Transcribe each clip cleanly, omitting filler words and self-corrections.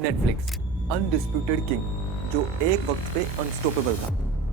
Netflix undisputed king, जो एक वक्त पे अनस्टॉपेबल था।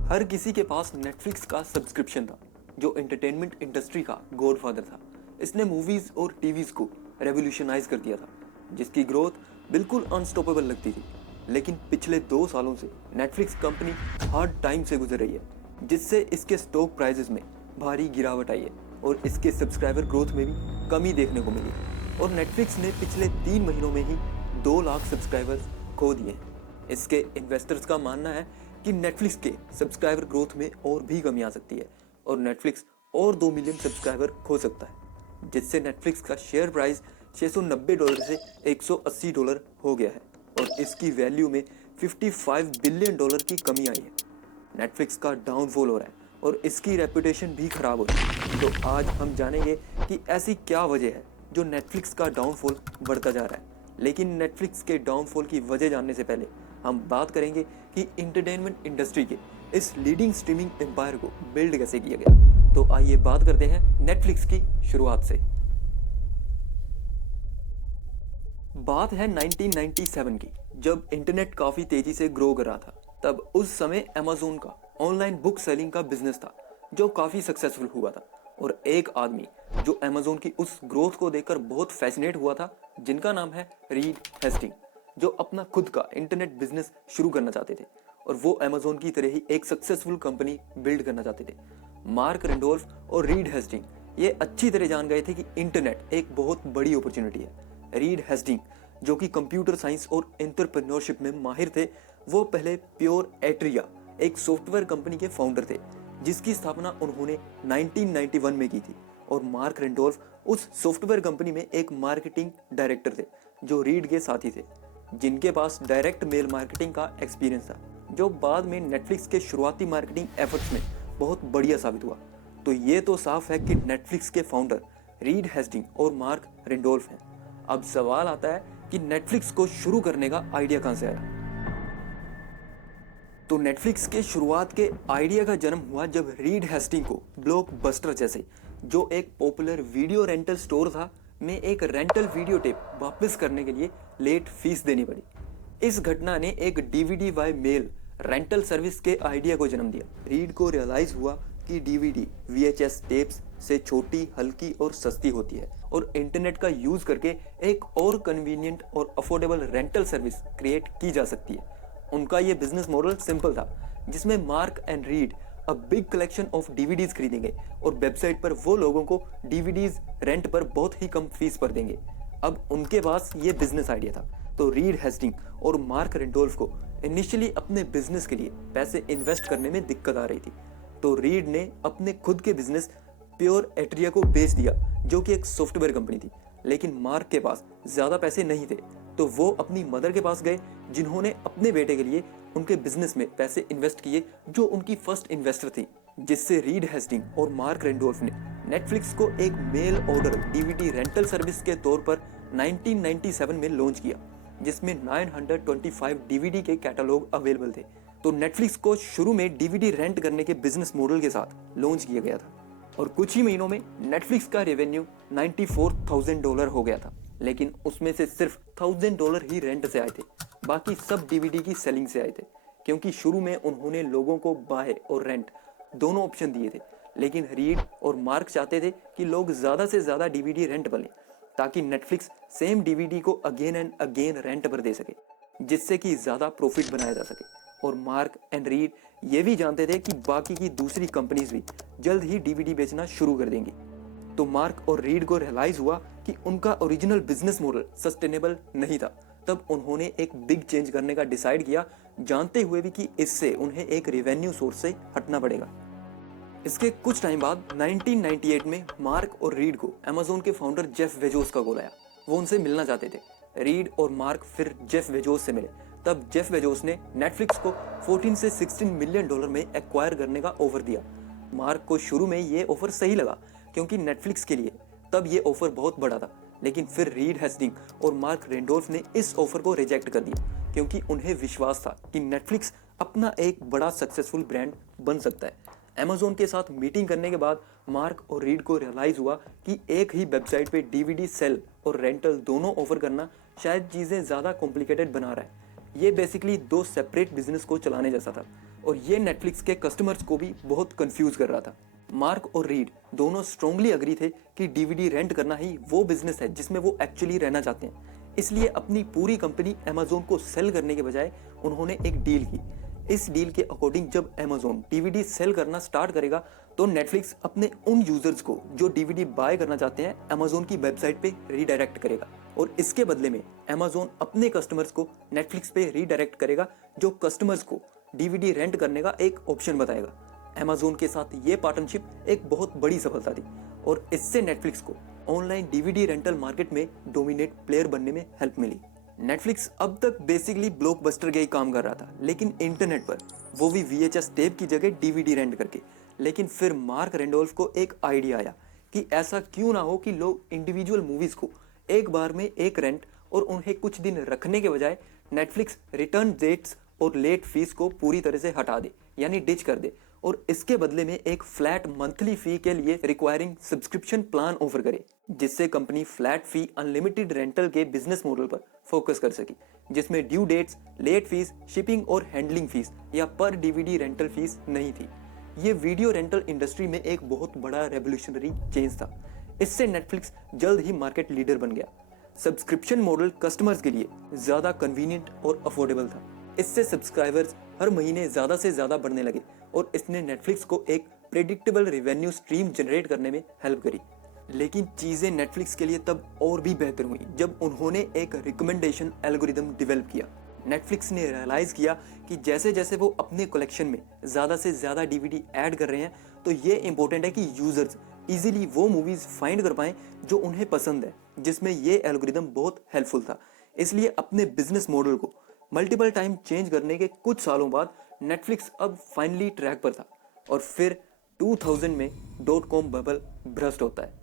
हर किसी के पास नेटफ्लिक्स का सब्सक्रिप्शन था, जो एंटरटेनमेंट इंडस्ट्री का गॉडफादर था। इसने मूवीज और टीवीज को रेवोल्यूशनाइज कर दिया था, जिसकी ग्रोथ बिल्कुल अनस्टॉपेबल लगती थी। लेकिन पिछले 2 सालों से नेटफ्लिक्स कंपनी हार्ड टाइम से गुजर रही है, जिससे इसके स्टॉक प्राइसेस में भारी गिरावट आई है और इसके सब्सक्राइबर ग्रोथ में भी कमी देखने को मिली। और नेटफ्लिक्स ने पिछले 3 महीनों में ही 2 लाख सब्सक्राइबर्स खो दिए हैं। इसके इन्वेस्टर्स का मानना है कि नेटफ्लिक्स के सब्सक्राइबर ग्रोथ में और भी कमी आ सकती है और नेटफ्लिक्स और 2 मिलियन सब्सक्राइबर खो सकता है, जिससे नेटफ्लिक्स का शेयर प्राइस $690 से $180 हो गया है और इसकी वैल्यू में $55 बिलियन की कमी आई है। नेटफ्लिक्स का डाउनफॉल हो रहा है और इसकी रेपुटेशन भी खराब हो रही है। तो आज हम जानेंगे कि ऐसी क्या वजह है जो नेटफ्लिक्स का डाउनफॉल बढ़ता जा रहा है। लेकिन नेटफ्लिक्स के डाउनफॉल की वजह जानने से पहले हम बात करेंगे कि इंटरटेनमेंट इंडस्ट्री के इस लीडिंग स्ट्रीमिंग एम्पायर को बिल्ड कैसे किया गया। तो आइए बात करते हैं नेटफ्लिक्स की शुरुआत से। बात है 1997 की, जब इंटरनेट काफ़ी तेज़ी से ग्रो कर रहा था। तब उस समय अमेज़न का ऑनलाइन बुक सेलिंग का बिजनेस था, जो काफ़ी सक्सेसफुल हुआ था। और एक आदमी जो अमेज़न की उस ग्रोथ को देखकर बहुत फैसिनेट हुआ था, जिनका नाम है रीड हेस्टिंग, जो अपना खुद का इंटरनेट बिजनेस शुरू करना चाहते थे और वो अमेज़न की तरह ही एक सक्सेसफुल कंपनी बिल्ड करना चाहते थे। मार्क रेंडोल्फ और रीड हेस्टिंग ये अच्छी तरह जान गए थे कि इंटरनेट एक बहुत बड़ी अपॉर्चुनिटी है। रीड हेस्टिंग, जो कि कंप्यूटर साइंस और एंटरप्रेन्योरशिप में माहिर थे, वो पहले प्योर एट्रिया एक सॉफ्टवेयर कंपनी के फाउंडर थे, जिसकी स्थापना उन्होंने 1991 में की थी। और मार्क रेंडोल्फ उस सॉफ्टवेयर कंपनी में एक मार्केटिंग डायरेक्टर थे, जो रीड के साथी थे, जिनके पास डायरेक्ट मेल मार्केटिंग का एक्सपीरियंस था, जो बाद में नेटफ्लिक्स के शुरुआती मार्केटिंग एफर्ट्स में बहुत बढ़िया साबित हुआ। तो ये तो साफ है कि नेटफ्लिक्स के फाउंडर रीड हेस्टिंग और मार्क रेंडोल्फ हैं। अब सवाल आता है कि नेटफ्लिक्स को शुरू करने का आइडिया कहां से आया। तो नेटफ्लिक्स के शुरुआत के आइडिया का जन्म हुआ जब रीड हेस्टिंग को ब्लॉकबस्टर जैसे, जो एक पॉपुलर वीडियो रेंटल स्टोर था, में एक रेंटल वीडियो टेप वापस करने के लिए लेट फीस देनी पड़ी। इस घटना ने एक DVD by mail rental service के आइडिया को जन्म दिया। रीड को रियलाइज हुआ कि डीवीडी वीएचएस टेप्स से छोटी, हल्की और सस्ती होती है और इंटरनेट का यूज करके एक और कन्वीनियंट और अफोर्डेबल रेंटल सर्विस क्रिएट की जा सकती है। उनका ये बिजनेस मॉडल सिंपल था, जिसमें mark and read a big collection of DVDs खरीदेंगे और वेबसाइट पर वो लोगों को डीवीडीज रेंट पर बहुत ही कम फीस पर देंगे। अब उनके पास ये बिजनेस आइडिया था, तो रीड हेस्टिंग और मार्क रेंडोल्फ को इनिशियली अपने बिजनेस के लिए पैसे इन्वेस्ट करने में दिक्कत आ रही थी। तो रीड ने अपने खुद के बिजनेस प्योर एट्रिया को बेच दिया, जो कि एक सॉफ्टवेयर कंपनी थी। लेकिन मार्क के पास ज्यादा पैसे नहीं थे, तो वो अपनी मदर के पास गए, जिन्होंने अपने बेटे के लिए उनके बिजनेस में पैसे इन्वेस्ट किए, जो उनकी फर्स्ट इन्वेस्टर थी। जिससे रीड हेस्टिंग और मार्क रेंडोल्फ ने नेटफ्लिक्स को एक mail order DVD rental service के तौर पर 1997 में लॉन्च किया, जिसमें 925 डीवीडी के कैटलॉग अवेलेबल थे। तो नेटफ्लिक्स को शुरू में डीवीडी रेंट करने के बिजनेस मॉडल के साथ लॉन्च किया गया था और कुछ ही महीनों में नेटफ्लिक्स का रेवेन्यू $94,000 हो गया था। लेकिन उसमें से सिर्फ $1,000 ही रेंट से आए थे, बाकी सब डीवीडी की सेलिंग से आए थे। क्योंकि शुरू में उन्होंने लोगों को बाय और रेंट दोनों ऑप्शन दिए थे, लेकिन रीड और मार्क चाहते थे कि लोग ज़्यादा से ज़्यादा डीवीडी रेंट पर लें, ताकि नेटफ्लिक्स सेम डीवीडी को अगेन एंड अगेन रेंट पर दे सके, जिससे कि ज़्यादा प्रॉफिट बनाया जा सके। और मार्क एंड रीड ये भी जानते थे कि बाकी की दूसरी कंपनीज भी जल्द ही डीवीडी बेचना शुरू कर देंगी। तो मार्क और रीड को रियलाइज हुआ कि उनका ओरिजिनल बिजनेस मॉडल सस्टेनेबल नहीं था। तब उन्होंने एक बिग चेंज करने का डिसाइड किया, जानते हुए भी कि इससे उन्हें एक रेवेन्यू सोर्स से हटना पड़ेगा। इसके कुछ टाइम बाद 1998 में मार्क और रीड को अमेज़न के फाउंडर जेफ बेजोस का कॉल आया। वो उनसे मिलना चाहते थे। रीड और मार्क फिर जेफ बेजोस से मिले। तब जेफ बेजोस ने नेटफ्लिक्स को 14 से 16 मिलियन डॉलर में एक्वायर करने का ऑफर दिया। मार्क को शुरू में ये ऑफर सही लगा, क्योंकि नेटफ्लिक्स के लिए तब ये ऑफर बहुत बड़ा था। लेकिन फिर रीड हेस्टिंग और मार्क रेंडोल्फ ने इस ऑफर को रिजेक्ट कर दिया, क्योंकि उन्हें विश्वास था कि नेटफ्लिक्स अपना एक बड़ा सक्सेसफुल ब्रांड बन सकता है। अमेज़न के साथ मीटिंग करने के बाद मार्क और रीड को रियलाइज हुआ कि एक ही वेबसाइट पे डीवीडी सेल और रेंटल दोनों ऑफर करना शायद चीज़ें ज़्यादा कॉम्प्लिकेटेड बना रहा है। ये बेसिकली दो सेपरेट बिजनेस को चलाने जैसा था और ये नेटफ्लिक्स के कस्टमर्स को भी बहुत कंफ्यूज कर रहा था। मार्क और रीड दोनों स्ट्रांगली अग्री थे कि डीवीडी रेंट करना ही वो बिजनेस है जिसमें वो एक्चुअली रहना चाहते हैं। इसलिए अपनी पूरी कंपनी अमेजोन को सेल करने के बजाय उन्होंने एक डील की। इस डील के अकॉर्डिंग जब अमेजोन डीवीडी सेल करना स्टार्ट करेगा तो नेटफ्लिक्स अपने उन यूजर्स को जो डीवीडी बाय करना चाहते हैं अमेजोन की वेबसाइट पे रीडायरेक्ट करेगा और इसके बदले में अमेजोन अपने कस्टमर्स को नेटफ्लिक्स पे रीडायरेक्ट करेगा जो कस्टमर्स को डीवीडी रेंट करने का एक ऑप्शन बताएगा। अमेजोन के साथ ये पार्टनरशिप एक बहुत बड़ी सफलता थी और इससे नेटफ्लिक्स को ऑनलाइन डीवीडी रेंटल मार्केट में डोमिनेट प्लेयर बनने में हेल्प मिली। नेटफ्लिक्स अब तक बेसिकली ब्लॉकबस्टर का ही काम कर रहा था, लेकिन इंटरनेट पर, वो भी VHS टेप की जगह डीवीडी रेंट करके। लेकिन फिर मार्क रेंडोल्फ को एक आइडिया आया कि ऐसा क्यों ना हो कि लोग इंडिविजुअल मूवीज को एक बार में एक रेंट और उन्हें कुछ दिन रखने के बजाय नेटफ्लिक्स रिटर्न डेट्स और लेट फीस को पूरी तरह से हटा दे, यानी डिच कर दे, और इसके बदले में एक फ्लैट मंथली फी के लिए रिक्वायरिंग सब्सक्रिप्शन प्लान ऑफर करे, जिससे company flat fee unlimited rental के बिजनेस मॉडल पर फोकस कर सकी, जिसमें due dates, late fees, shipping और हैंडलिंग फीस या पर डीवीडी रेंटल फीस नहीं थी। ये वीडियो रेंटल इंडस्ट्री में एक बहुत बड़ा रेवोल्यूशनरी चेंज था। इससे नेटफ्लिक्स जल्द ही मार्केट लीडर बन गया। सब्सक्रिप्शन मॉडल कस्टमर्स के लिए ज्यादा कन्वीनियंट और अफोर्डेबल था। इससे सब्सक्राइबर्स हर महीने ज्यादा से ज्यादा बढ़ने लगे और इसने नेटफ्लिक्स को एक प्रेडिक्टेबल रेवेन्यू स्ट्रीम जनरेट करने में हेल्प करी। लेकिन चीजें नेटफ्लिक्स के लिए तब और भी बेहतर हुई जब उन्होंने एक रिकमेंडेशन एल्गोरिदम डेवलप किया। नेटफ्लिक्स ने रियलाइज किया कि जैसे जैसे वो अपने कलेक्शन में ज़्यादा से ज़्यादा डीवीडी ऐड कर रहे हैं तो ये इंपॉर्टेंट है कि यूजर्स इजीली वो मूवीज़ फाइंड कर पाएं जो उन्हें पसंद है, जिसमें ये एल्गोरिदम बहुत हेल्पफुल था। इसलिए अपने बिजनेस मॉडल को मल्टीपल टाइम चेंज करने के कुछ सालों बाद नेटफ्लिक्स अब फाइनली ट्रैक पर था और फिर 2000 में .com बबल ब्रस्ट होता है।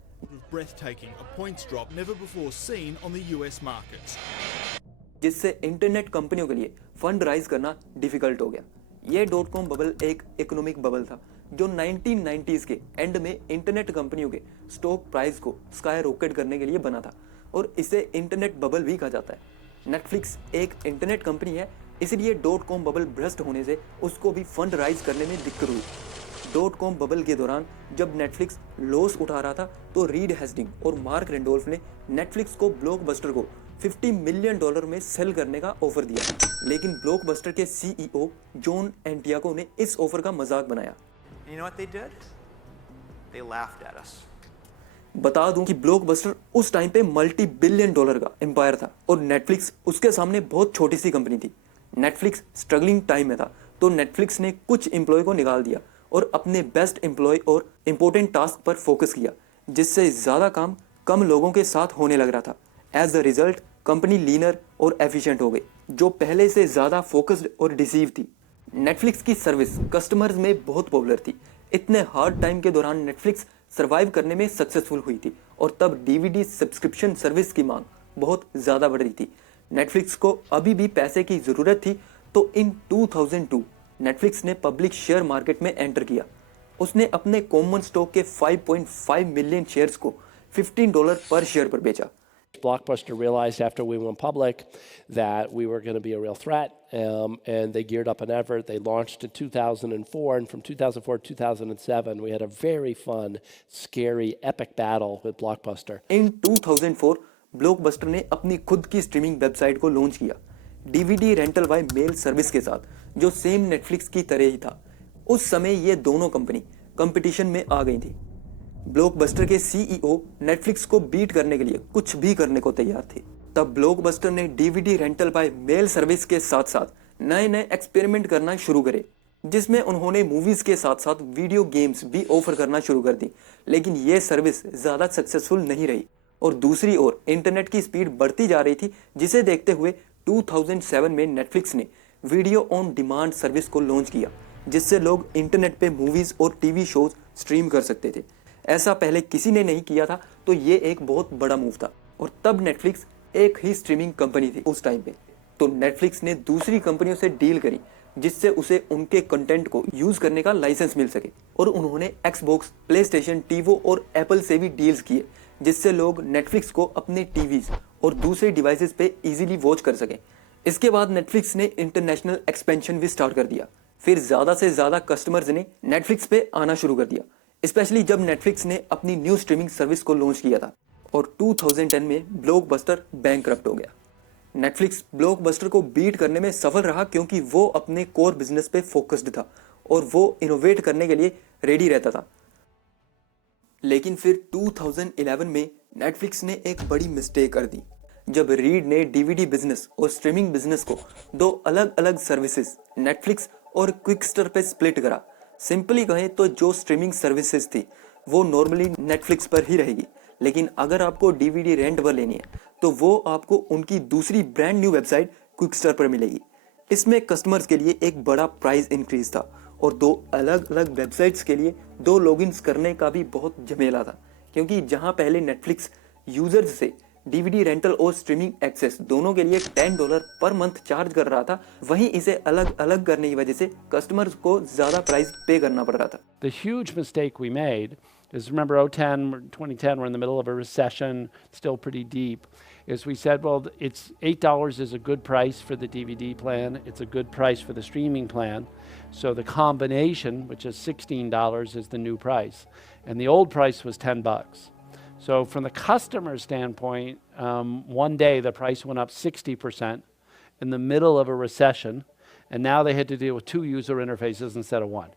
Breathtaking, a points drop never before seen on the US markets. जिससे इंटरनेट कंपनियों के लिए फंड राइज करना डिफिकल्ट हो गया। ये .com बबल एक इकोनॉमिक बबल था जो 1990s के एंड में इंटरनेट कंपनियों के स्टॉक प्राइस को स्काई रॉकेट करने के लिए बना था और इसे इंटरनेट बबल भी कहा जाता है। नेटफ्लिक्स एक इंटरनेट कंपनी है, इसलिए .com बबल ब्रस्ट होने से उसको भी फंड राइज करने में दिक्कत हुई। .com बबल के दौरान जब नेटफ्लिक्स लॉस उठा रहा था तो रीड हेस्टिंग और मार्क रेंडोल्फ ने नेटफ्लिक्स को ब्लॉकबस्टर को $50 मिलियन में सेल करने का ऑफर दिया, लेकिन ब्लॉकबस्टर के CEO जॉन एंटियाको ने इस ऑफर का मजाक बनाया। You know what they did? They laughed at us. बता दूं कि ब्लॉकबस्टर उस टाइम पे $multi-billion का एम्पायर था और नेटफ्लिक्स उसके सामने बहुत छोटी सी कंपनी थी। नेटफ्लिक्स स्ट्रगलिंग टाइम में था तो नेटफ्लिक्स ने कुछ एम्प्लॉय को निकाल दिया और अपने बेस्ट एम्प्लॉय और इम्पोर्टेंट टास्क पर फोकस किया, जिससे ज़्यादा काम कम लोगों के साथ होने लग रहा था। As a result company leaner और एफिशिएंट हो गई, जो पहले से ज़्यादा फोकस्ड और डिसीव थी। नेटफ्लिक्स की सर्विस कस्टमर्स में बहुत पॉपुलर थी। इतने हार्ड टाइम के दौरान नेटफ्लिक्स सर्वाइव करने में सक्सेसफुल हुई थी और तब डीवीडी सब्सक्रिप्शन सर्विस की मांग बहुत ज़्यादा बढ़ रही थी। नेटफ्लिक्स को अभी भी पैसे की ज़रूरत थी तो इन 2002 नेटफ्लिक्स ने पब्लिक शेयर मार्केट में एंटर किया। उसने अपने कॉमन स्टॉक के 5.5 मिलियन शेयर्स को $15 पर शेयर पर बेचा। Blockbuster realized after we went public that we were going to be a real threat, and they geared up an effort. They launched in 2004, and from 2004 to 2007, we had a very fun, scary, epic battle with Blockbuster. In 2004, Blockbuster ने अपनी खुद की streaming website को launch किया, DVD rental by mail service के साथ, जो same Netflix की तरह ही था। उस समय ये दोनों कंपनी कंपटीशन में आ गई थी। ब्लॉकबस्टर के CEO नेटफ्लिक्स को बीट करने के लिए कुछ भी करने को तैयार थे। तब ब्लॉकबस्टर ने DVD rental by mail service के साथ साथ नए नए एक्सपेरिमेंट करना शुरू करे, जिसमें उन्होंने मूवीज के साथ साथ वीडियो गेम्स भी ऑफर करना शुरू कर दी। लेकिन ये सर्विस ज़्यादा सक्सेसफुल नहीं रही और दूसरी ओर इंटरनेट की स्पीड बढ़ती जा रही थी, जिसे देखते हुए 2007 में नेटफ्लिक्स ने वीडियो ऑन डिमांड सर्विस को लॉन्च किया, जिससे लोग इंटरनेट पे मूवीज़ और टीवी शोज स्ट्रीम कर सकते थे। ऐसा पहले किसी ने नहीं किया था, तो ये एक बहुत बड़ा मूव था। और तब नेटफ्लिक्स एक ही स्ट्रीमिंग कंपनी थी उस टाइम पे, तो नेटफ्लिक्स ने दूसरी कंपनियों से डील करी जिससे उसे उनके कंटेंट को यूज करने का लाइसेंस मिल सके। और उन्होंने एक्सबॉक्स, प्ले स्टेशन, टीवो और एप्पल से भी डील्स किए, जिससे लोग नेटफ्लिक्स को अपने टीवीज और दूसरे डिवाइसेस पे इजीली वॉच कर सकें। इसके बाद नेटफ्लिक्स ने इंटरनेशनल एक्सपेंशन भी स्टार्ट कर दिया। फिर ज़्यादा से ज़्यादा कस्टमर्स ने नेटफ्लिक्स पे आना शुरू कर दिया, स्पेशली जब नेटफ्लिक्स ने अपनी न्यू स्ट्रीमिंग सर्विस को लॉन्च किया था और 2010 में ब्लॉकबस्टर बैंकरप्ट हो गया। नेटफ्लिक्स ब्लॉकबस्टर को बीट करने में सफल रहा क्योंकि वो अपने कोर बिजनेस पे फोकस्ड था और वो इनोवेट करने के लिए रेडी रहता था। लेकिन फिर 2011 में नेटफ्लिक्स ने एक बड़ी मिस्टेक कर दी जब रीड ने डीवीडी बिजनेस और स्ट्रीमिंग बिजनेस को दो अलग अलग सर्विसेज नेटफ्लिक्स और क्विकस्टर पे स्प्लिट करा। सिंपली कहें तो जो स्ट्रीमिंग सर्विसेज थी वो नॉर्मली नेटफ्लिक्स पर ही रहेगी, लेकिन अगर आपको डीवीडी रेंट पर लेनी है तो वो आपको उनकी दूसरी ब्रांड न्यू वेबसाइट क्विकस्टर पर मिलेगी। इसमें कस्टमर्स के लिए एक बड़ा प्राइस इंक्रीज था और दो अलग अलग वेबसाइट्स के लिए दो लॉगिन्स करने का भी बहुत झमेला था, क्योंकि जहां पहले नेटफ्लिक्स यूजर्स से डीवीडी रेंटल और स्ट्रीमिंग एक्सेस दोनों के लिए $10 पर मंथ चार्ज कर रहा था, वहीं इसे अलग अलग करने की वजह से कस्टमर्स को ज़्यादा प्राइस पे करना पड़ रहा था। The huge mistake we made is, remember 2010, we're in the middle of a recession, still pretty deep, is we said, well, it's $8 is a good price for the DVD plan, it's a good price for the streaming plan, so the combination, which is $16, is the new price, and the old price was $10. So from the customer standpoint, one day the price went up 60% in the middle of a recession, and now they had to deal with two user interfaces instead of one.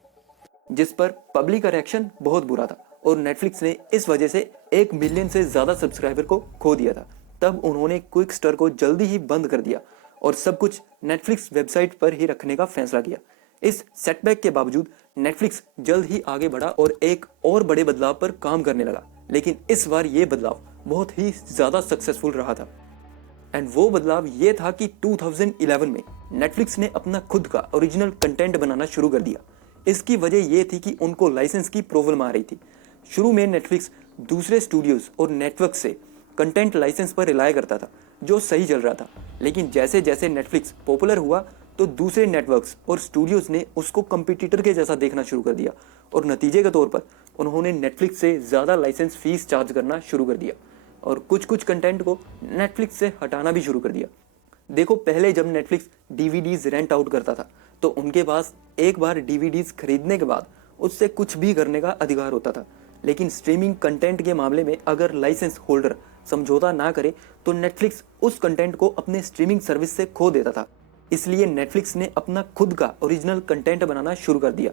जिस पर public का reaction बहुत बुरा था और Netflix ने इस वजह से 1 मिलियन से ज़्यादा सब्सक्राइबर को खो दिया था। तब उन्होंने क्विकस्टर को जल्दी ही बंद कर दिया और सब कुछ नेटफ्लिक्स वेबसाइट पर ही रखने का फैसला किया। इस सेटबैक के बावजूद नेटफ्लिक्स जल्द ही आगे बढ़ा और एक और बड़े बदलाव पर काम करने लगा, लेकिन इस बार ये बदलाव बहुत ही ज़्यादा सक्सेसफुल रहा था। एंड वो बदलाव ये था कि 2011 में नेटफ्लिक्स ने अपना खुद का ओरिजिनल कंटेंट बनाना शुरू कर दिया। इसकी वजह ये थी कि उनको लाइसेंस की प्रॉब्लम आ रही थी। शुरू में नेटफ्लिक्स दूसरे स्टूडियोज और नेटवर्क से कंटेंट लाइसेंस पर रिलाय करता था, जो सही चल रहा था, लेकिन जैसे जैसे नेटफ्लिक्स पॉपुलर हुआ तो दूसरे नेटवर्क्स और स्टूडियोज ने उसको कंपटीटर के जैसा देखना शुरू कर दिया और नतीजे के तौर पर उन्होंने नेटफ्लिक्स से ज़्यादा लाइसेंस फीस चार्ज करना शुरू कर दिया और कुछ कंटेंट को नेटफ्लिक्स से हटाना भी शुरू कर दिया। देखो, पहले जब नेटफ्लिक्स डीवीडीज रेंट आउट करता था तो उनके पास एक बार डीवीडीज खरीदने के बाद उससे कुछ भी करने का अधिकार होता था, लेकिन स्ट्रीमिंग कंटेंट के मामले में अगर लाइसेंस होल्डर समझौता ना करे तो नेटफ्लिक्स उस कंटेंट को अपने स्ट्रीमिंग सर्विस से खो देता था। इसलिए नेटफ्लिक्स ने अपना खुद का ओरिजिनल कंटेंट बनाना शुरू कर दिया।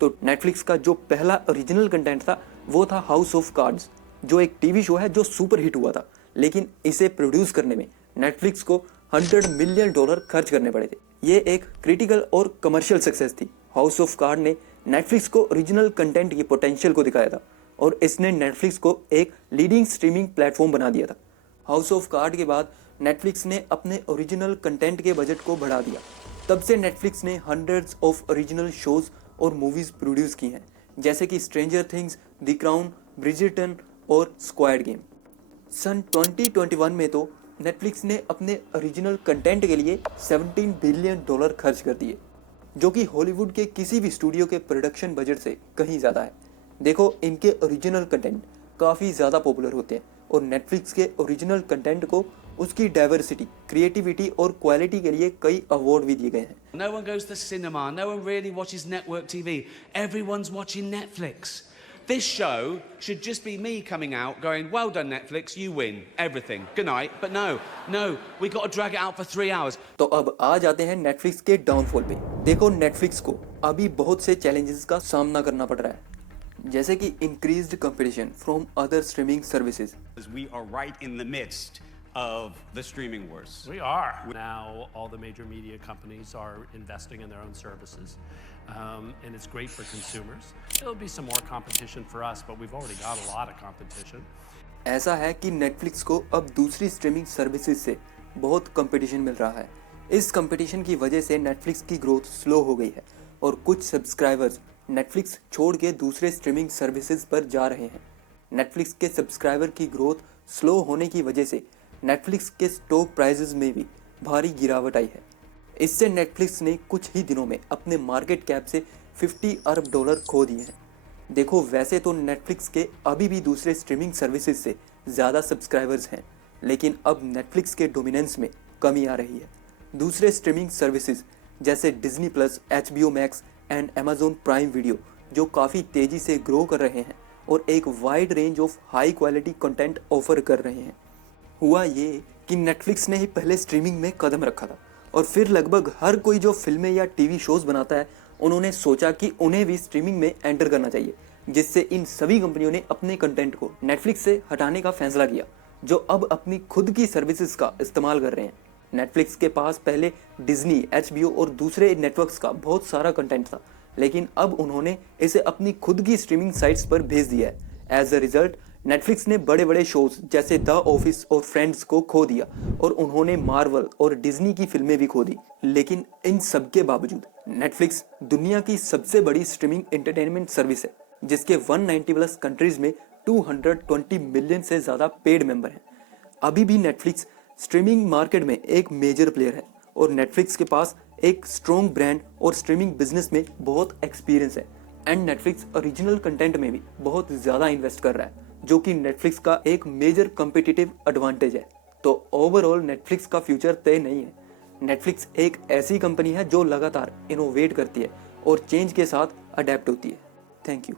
तो नेटफ्लिक्स का जो पहला ओरिजिनल कंटेंट था वो था हाउस ऑफ कार्ड्स, जो एक टीवी शो है जो सुपर हिट हुआ था, लेकिन इसे प्रोड्यूस करने में नेटफ्लिक्स को $100 मिलियन खर्च करने पड़े थे। ये एक क्रिटिकल और कमर्शियल सक्सेस थी। हाउस ऑफ कार्ड ने नेटफ्लिक्स को ओरिजिनल कंटेंट की पोटेंशियल को दिखाया था और इसने नेटफ्लिक्स को एक लीडिंग स्ट्रीमिंग प्लेटफॉर्म बना दिया था। हाउस ऑफ कार्ड के बाद नेटफ्लिक्स ने अपने ओरिजिनल कंटेंट के बजट को बढ़ा दिया। तब से नेटफ्लिक्स ने हंड्रेड्स ऑफ ओरिजिनल शोज और मूवीज प्रोड्यूस की हैं, जैसे कि stranger things, the crown, Bridgerton और स्क्वाड गेम। सन 2021 में तो नेटफ्लिक्स ने अपने ओरिजिनल कंटेंट के लिए $17 बिलियन खर्च कर दिए, जो कि हॉलीवुड के किसी भी स्टूडियो के प्रोडक्शन बजट से कहीं ज़्यादा है। देखो, इनके ओरिजिनल कंटेंट काफ़ी ज़्यादा पॉपुलर होते हैं और नेटफ्लिक्स के ओरिजिनल कंटेंट को उसकी डाइवर्सिटी, क्रिएटिविटी और क्वालिटी के लिए कई अवार्ड भी दिए गए हैं। No one goes to cinema, no one really watches network TV. Everyone's watching Netflix. This show should just be me coming out going, well done Netflix, you win everything. Good night. But no, we got to drag it out for 3 hours. तो अब आ जाते हैं Netflix के downfall पे। देखो, Netflix को अभी बहुत से चैलेंजेस का सामना करना पड़ रहा है, जैसे कि increased competition from other streaming services. We are right in the midst of the streaming wars. We are. Now all the major media companies are investing in their own services, and it's great for consumers. There'll be some more competition for us, but we've already got a lot of competition. ऐसा है कि Netflix को अब दूसरी streaming services से बहुत competition मिल रहा है। इस कंपटीशन की वजह से नेटफ्लिक्स की ग्रोथ स्लो हो गई है और कुछ सब्सक्राइबर्स नेटफ्लिक्स छोड़ के दूसरे स्ट्रीमिंग सर्विसेज पर जा रहे हैं। नेटफ्लिक्स के सब्सक्राइबर की ग्रोथ स्लो होने की वजह से नेटफ्लिक्स के स्टॉक प्राइसेस में भी भारी गिरावट आई है। इससे नेटफ्लिक्स ने कुछ ही दिनों में अपने मार्केट कैप से $50 अरब खो दिए हैं। देखो, वैसे तो नेटफ्लिक्स के अभी भी दूसरे स्ट्रीमिंग सर्विसेज से ज़्यादा सब्सक्राइबर्स हैं, लेकिन अब नेटफ्लिक्स के डोमिनेंस में कमी आ रही है। दूसरे स्ट्रीमिंग सर्विसेज जैसे Disney plus, HBO max and Amazon prime video जो काफ़ी तेज़ी से ग्रो कर रहे हैं और एक wide range of high quality content offer कर रहे हैं। हुआ ये कि नेटफ्लिक्स ने ही पहले स्ट्रीमिंग में कदम रखा था और फिर लगभग हर कोई जो फिल्में या टीवी शोज़ बनाता है उन्होंने सोचा कि उन्हें भी स्ट्रीमिंग में एंटर करना चाहिए, जिससे इन सभी कंपनियों ने अपने कंटेंट को नेटफ्लिक्स से हटाने का फैसला किया, जो अब अपनी खुद की सर्विसेज का इस्तेमाल कर रहे हैं। नेटफ्लिक्स के पास पहले डिज्नी, HBO और दूसरे नेटवर्क्स का बहुत सारा कंटेंट था, लेकिन अब उन्होंने इसे अपनी खुद की स्ट्रीमिंग साइट्स पर भेज दिया है। एज अ रिजल्ट नेटफ्लिक्स ने बड़े बड़े शोज जैसे द ऑफिस और फ्रेंड्स को खो दिया और उन्होंने मार्वल और डिज्नी की फिल्में भी खो दी। लेकिन इन सब के बावजूद नेटफ्लिक्स दुनिया की सबसे बड़ी स्ट्रीमिंग एंटरटेनमेंट सर्विस है, जिसके 190 प्लस कंट्रीज में 220 मिलियन से ज़्यादा पेड मेंबर हैं। अभी भी नेटफ्लिक्स स्ट्रीमिंग मार्केट में एक मेजर प्लेयर है और नेटफ्लिक्स के पास एक स्ट्रॉन्ग ब्रांड और स्ट्रीमिंग बिजनेस में बहुत एक्सपीरियंस है। एंड नेटफ्लिक्स ओरिजिनल कंटेंट में भी बहुत ज़्यादा इन्वेस्ट कर रहा है, जो कि नेटफ्लिक्स का एक मेजर कम्पिटिटिव एडवांटेज है। तो ओवरऑल नेटफ्लिक्स का फ्यूचर तय नहीं है। नेटफ्लिक्स एक ऐसी कंपनी है जो लगातार इनोवेट करती है और चेंज के साथ अडेप्ट होती है। Thank you.